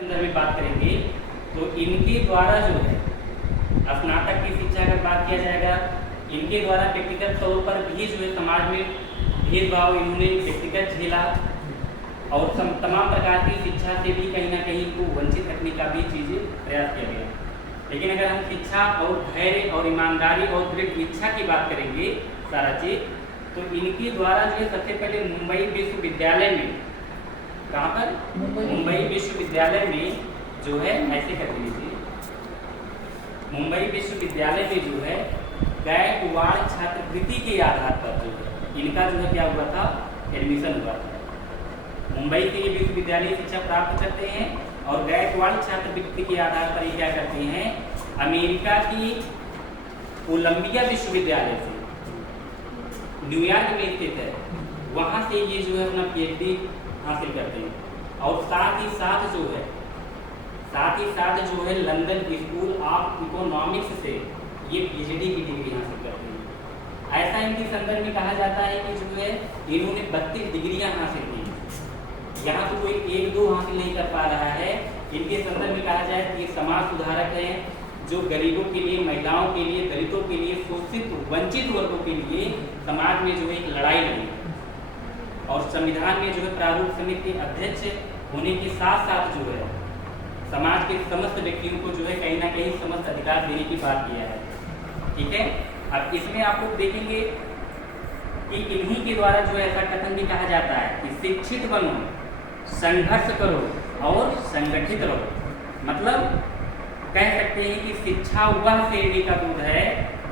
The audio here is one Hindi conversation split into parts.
संदर्भ में बात करेंगे तो इनके द्वारा जो है स्नातक की शिक्षा अगर बात किया जाएगा, इनके द्वारा व्यक्तिगत तौर पर भी जो है समाज में भेदभाव इन्होंने व्यक्तिगत झेला और तमाम प्रकार की शिक्षा से भी कहीं ना कहीं इनको वंचित रखने का भी चीज़ें प्रयास किया गया। लेकिन अगर हम शिक्षा और धैर्य और ईमानदारी और दृढ़ इच्छा की बात करेंगे सारा चीज, तो इनके द्वारा जो है सबसे पहले मुंबई विश्वविद्यालय में, कहाँ पर, मुंबई विश्वविद्यालय में जो है ऐसे कर लीजिए, मुंबई विश्वविद्यालय में जो है गायकवाड़ छात्रवृत्ति के आधार पर जो है इनका जो है क्या हुआ था, एडमिशन हुआ था। मुंबई के विश्वविद्यालय शिक्षा प्राप्त करते हैं और गायकवाड़ छात्रवृत्ति के आधार पर ये क्या करते हैं, अमेरिका की कोलंबिया विश्वविद्यालय से न्यूयॉर्क में स्थित है, वहाँ से ये जो है अपना पीएचडी हासिल करते हैं। और साथ ही साथ जो है लंदन स्कूल ऑफ इकोनॉमिक्स से ये पीएचडी की डिग्री हासिल करते हैं। ऐसा इनके संदर्भ में कहा जाता है कि जो है इन्होंने 32 डिग्रियां हासिल की। यहाँ तो कोई 1-2 हासिल नहीं कर पा रहा है। इनके संदर्भ में कहा जाए तो ये समाज सुधारक हैं, जो गरीबों के लिए, महिलाओं के लिए, दलितों के लिए, शोषित वंचित वर्गों के लिए समाज में जो है एक लड़ाई लड़ी और संविधान में जो है प्रारूप समिति के अध्यक्ष होने के साथ साथ जो है समाज के समस्त व्यक्तियों को जो है कहीं ना कहीं समस्त अधिकार देने की बात किया है। ठीक है, अब इसमें आप लोग देखेंगे कि इन्हीं के द्वारा जो है ऐसा कथन भी कहा जाता है कि शिक्षित बनो, संघर्ष करो और संगठित रहो। मतलब कह सकते हैं कि शिक्षा वह शेरनी का दूध है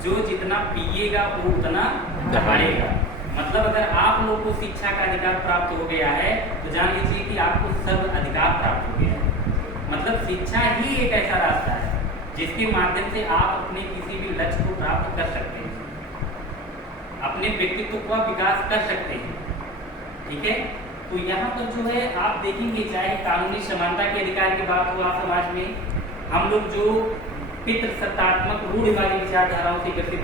जो जितना पिएगा वो उतना दहाड़ेगा। मतलब अगर आप लोग को शिक्षा का अधिकार प्राप्त हो गया है तो जान लीजिए कि आपको सर्व अधिकार प्राप्त हो गया है। मतलब शिक्षा ही एक ऐसा रास्ता है जिसके माध्यम से आप अपने किसी भी लक्ष्य को प्राप्त कर सकते हैं, अपने व्यक्तित्व का विकास कर सकते हैं। ठीक है, तो यहाँ पर जो है आप देखेंगे, चाहे कानूनी समानता के अधिकार की बात हो, आप समाज में हम लोग जो पितृसत्तात्मक रूढ़िवादी विचारधाराओं से ग्रसित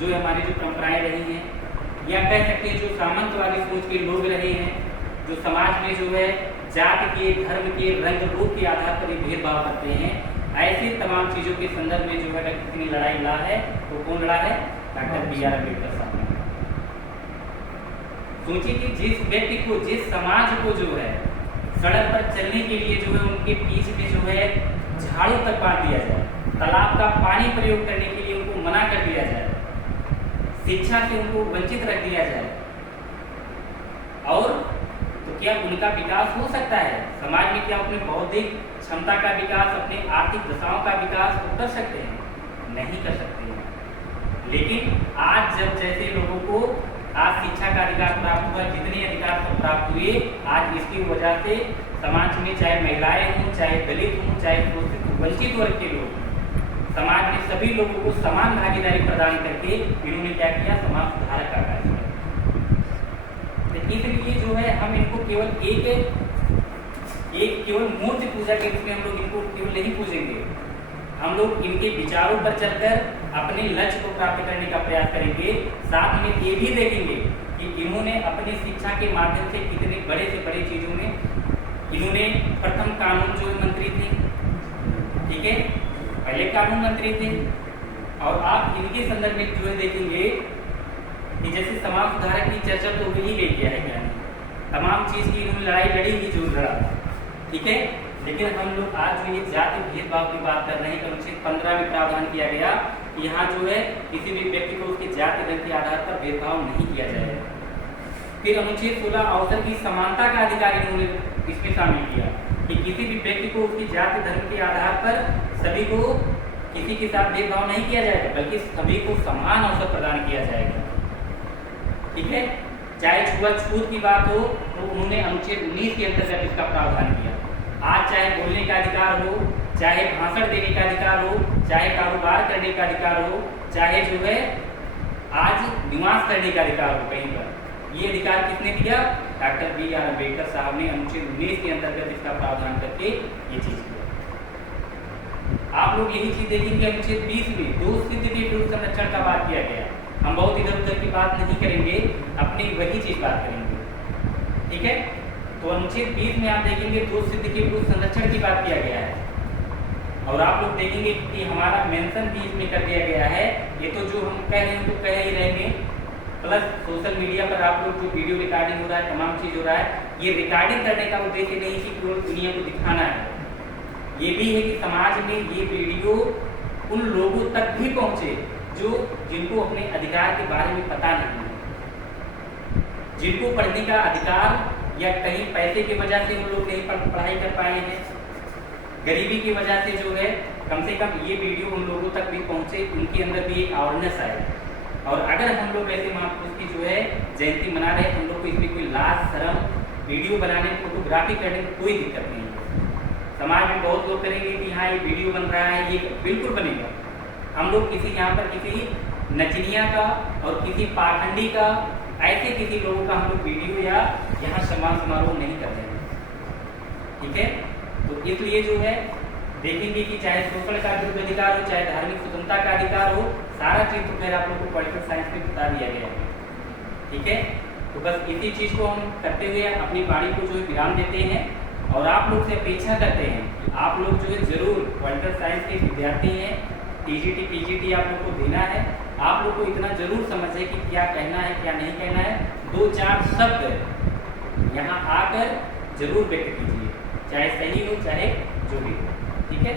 जो हमारी जो परंपराएं रही हैं, या कह सकते हैं जो सामंतवादी सोच के लोग रहे हैं, जो समाज में जो है जाति के, धर्म के, रंग रूप के आधार पर भेदभाव करते हैं, ऐसे तमाम चीजों के संदर्भ में जो है अगर कितनी लड़ाई लड़ा है तो कौन लड़ा है, डॉक्टर B.R. अम्बेडकर साहब ने। सोचिए कि जिस व्यक्ति को, जिस समाज को जो है सड़क पर चलने के लिए जो है उनके बीच में जो है झाड़ू तक बांध दिया जाए, तालाब का पानी प्रयोग करने के लिए उनको मना कर दिया जाए, शिक्षा से उनको वंचित रख दिया जाए, और तो क्या उनका विकास हो सकता है समाज में? क्या अपने बौद्धिक क्षमता का विकास, अपने आर्थिक दशाओं का विकास वो कर सकते हैं? नहीं कर सकते हैं। लेकिन आज जब जैसे लोगों को आज शिक्षा का अधिकार प्राप्त हुआ, जितने अधिकार सब प्राप्त हुए, आज इसकी वजह से समाज में चाहे महिलाएं हों, चाहे दलित हों, चाहे शोषित वंचित वर्ग के लोग, समाज में सभी लोगों को समान भागीदारी प्रदान करके इन्होंने क्या किया, समाज सुधारक का कार्य किया। इसलिए जो है हम इनको केवल एक केवल मूर्ति पूजा के रूप में हम लोग इनको केवल नहीं पूजेंगे, हम लोग इनके विचारों पर चलकर अपने लक्ष्य को प्राप्त करने का प्रयास करेंगे। साथ में ये भी देखेंगे कि इन्होंने अपनी शिक्षा के माध्यम से कितने बड़े से बड़े चीजों में, इन्होंने प्रथम कानून जो मंत्री थे, ठीक है, पहले कानून मंत्री थे, और आप इनके संदर्भ में जो है देखेंगे कि जैसे समाज सुधारक की चर्चा तो हो ही गई क्या है, क्या तमाम चीज की इन्होंने लड़ाई लड़ी ही जो लड़ा, ठीक है। लेकिन हम लोग आज जो ये जाति भेदभाव की बात कर रहे हैं, अनुच्छेद 15 में प्रावधान किया गया कि यहाँ जो है किसी भी व्यक्ति को उसकी जाति धर्म के आधार पर भेदभाव नहीं किया जाएगा। फिर अनुच्छेद 16 अवसर की समानता का अधिकार इन्होंने इसमें शामिल किया कि किसी भी व्यक्ति को उसकी जाति धर्म के आधार पर सभी को किसी के साथ भेदभाव नहीं किया जाएगा, बल्कि सभी को समान अवसर प्रदान किया जाएगा। ठीक है, चाहे छुआछूत की बात हो तो उन्होंने अनुच्छेद 19 के अंतर्गत इसका प्रावधान किया। आज चाहे बोलने का अधिकार हो, चाहे भाषण देने का अधिकार हो, चाहे कारोबार करने का अधिकार हो, चाहे जो है आज निवास करने का अधिकार हो कहीं पर, ये अधिकार किसने दिया? Doctor B.R. अम्बेडकर साहब ने अनुच्छेद 19 के अंतर्गत इसका प्रावधान करके ये चीज किया। आप लोग यही चीज देखेंगे अनुच्छेद 20 में दो सिद्ध के विरुद्ध संरक्षण का बात किया गया। हम बहुत इधर उधर की बात नहीं करेंगे, अपनी वही चीज बात करेंगे। ठीक है, तो अनुच्छेद 20 में आप देखेंगे दो सिद्ध के विरुद्ध संरक्षण की बात किया गया है। और आप लोग देखेंगे कि हमारा मेंशन भी इसमें कर दिया गया है। ये तो जो हम कह रहे हैं तो कह ही रहेंगे, प्लस सोशल मीडिया पर आप लोग जो वीडियो रिकॉर्डिंग हो रहा है, तमाम चीज़ हो रहा है, ये रिकॉर्डिंग करने का उद्देश्य नहीं कि केवल दुनिया को दिखाना है, ये भी है कि समाज में ये वीडियो उन लोगों तक भी पहुँचे जो जिनको अपने अधिकार के बारे में पता नहीं है, जिनको पढ़ने का अधिकार या कहीं पैसे की वजह से उन लोग नहीं पढ़ाई कर पाए हैं, गरीबी की वजह से जो है, कम से कम ये वीडियो उन लोगों तक भी पहुँचे, उनके अंदर भी एक अवेयरनेस आए। और अगर हम लोग ऐसे महापुरुष की जो है जयंती मना रहे हैं, हम लोग को इसमें कोई लाज शर्म वीडियो बनाने, फोटोग्राफी करने में कोई दिक्कत नहीं है। समाज में बहुत लोग करेंगे कि हाँ ये वीडियो बन रहा है, ये बिल्कुल बनेगा। हम लोग किसी यहाँ पर किसी नचनिया का और किसी पाखंडी का, ऐसे किसी लोगों का हम लोग वीडियो या यहाँ सम्मान समारोह नहीं कर रहे हैं, ठीक है। तो इसलिए जो है देखेंगे कि चाहे शोषण का विरुद्ध अधिकार हो, चाहे धार्मिक स्वतंत्रता का अधिकार हो, सारा चीज तो खैर आप लोग को पॉलिटिकल साइंस में बता दिया गया है, ठीक है। तो बस इसी चीज को हम करते हुए अपनी वाणी को जो है विराम देते हैं और आप लोग से अपेक्षा करते हैं कि आप लोग जो है जरूर पॉलिटिकल साइंस के विद्यार्थी हैं, टीजीटी पीजीटी आप लोग को देना है। आप लोग को इतना जरूर समझे कि क्या कहना है क्या नहीं कहना है, 2-4 शब्द यहाँ आकर जरूर व्यक्त कीजिए, चाहे सही हो चाहे जो भी हो, ठीक है।